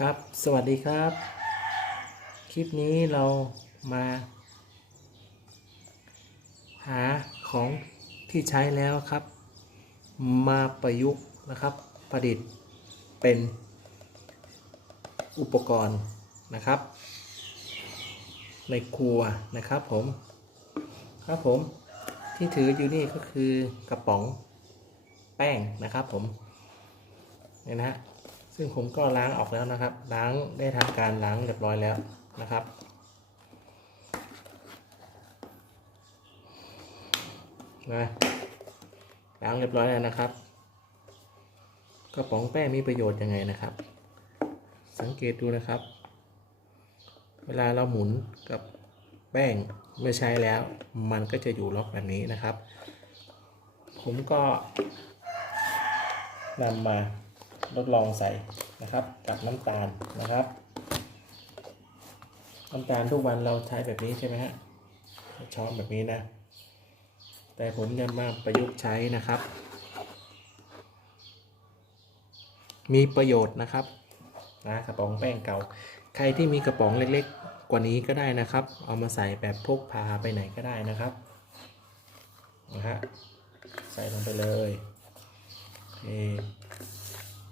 ครับ สวัสดีครับ คลิปนี้เรามา หาของที่ใช้แล้วครับ มาประยุกต์นะครับประดิษฐ์เป็นอุปกรณ์นะครับ ในครัวนะครับผมครับผมที่ถืออยู่นี่ก็คือกระป๋องแป้งนะครับผมเนี่ยนะฮะ ซึ่งผมก็ล้างออกแล้วนะครับ ล้างได้ทำการล้างเรียบร้อยแล้วนะครับ นะล้างเรียบร้อยแล้วนะครับกระป๋องแป้งมีประโยชน์ยังไงนะครับ สังเกตดูนะครับ เวลาเราหมุนกับแป้งเมื่อใช้แล้ว มันก็จะอยู่ล็อกแบบนี้นะครับ ผมก็นำมา ทดลองใส่นะครับกับน้ำตาลนะครับ น้ำตาลทุกวันเราใช้แบบนี้ใช่ไหมฮะช้อนแบบนี้นะ แต่ผมจะมาประยุกต์ใช้นะครับ มีประโยชน์นะครับนะกระป๋องแป้งเก่า ใครที่มีกระป๋องเล็กๆ กว่านี้ก็ได้นะครับ เอามาใส่แบบพกพาไปไหนก็ได้นะครับนะฮะใส่ลงไปเลยโอเค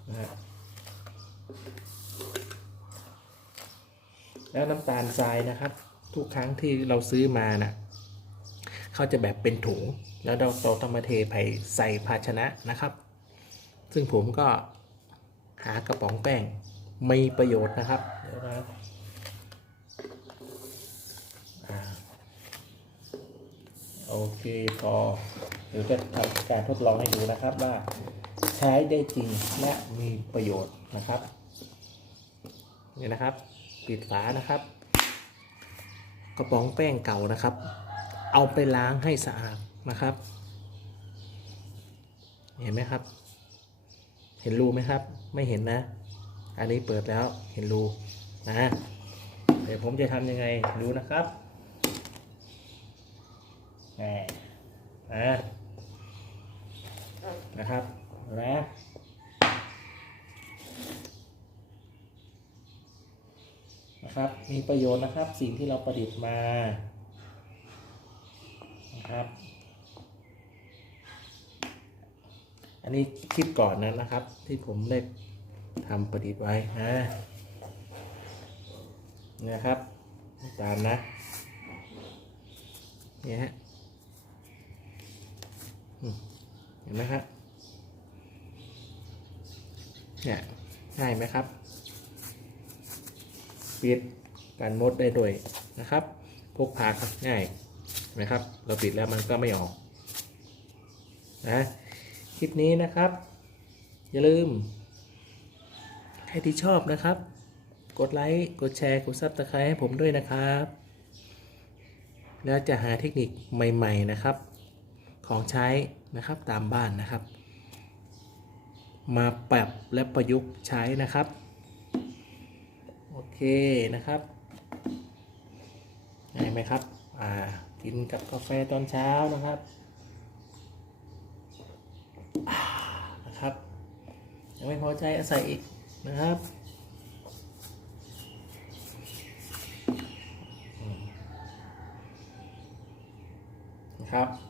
นะฮะแล้วน้ำตาลทรายนะครับ ทุกครั้งที่เราซื้อมานะ่ะเขาจะแบบเป็นถุง แล้วเราเราต้องมาเทไปใส่ภาชนะนะครับ ซึ่งผมก็หากระป๋องแป้งมีประโยชน์นะครับเดี๋ยวนะโอเคพอเดี๋ยวจะทำการทดลองให้ดูนะครับว่า ใช้ได้จริงและมีประโยชน์นะครับนี่นะครับ ปิดฝานะครับ กระป๋องแป้งเก่านะครับ เอาไปล้างให้สะอาดนะครับ เห็นไหมครับ เห็นรูไหมครับ ไม่เห็นนะ อันนี้เปิดแล้วเห็นรูนะเดี๋ยวผมจะทำยังไงดูนะครับแหมนะนะครับ นะนะครับ มีประโยชน์นะครับ สิ่งที่เราประดิษฐ์มานะครับ อันนี้คลิปก่อนนั้นนะครับ ที่ผมได้ทำประดิษฐ์ไว้นะนี่ยครับ ตามนะเนี่ยฮะเห็นไหมครับ เนี่ยง่ายไหมครับ ปิดการมดได้ด้วยนะครับ พกพาง่ายไหมครับ เราปิดแล้วมันก็ไม่ออกนะคลิปนี้นะครับ อย่าลืม ใครที่ชอบนะครับ กดไลค์ กดแชร์ กดซับสไครต์ให้ผมด้วยนะครับ แล้วจะหาเทคนิคใหม่ ๆนะครับ ของใช้นะครับตามบ้านนะครับ มาปรับและประยุกต์ใช้นะครับ โอเคนะครับง่ายไหมครับอ่ากินกับกาแฟตอนเช้านะครับนะครับ ยังไม่พอใจอาใส่อีกนะครับนะครับ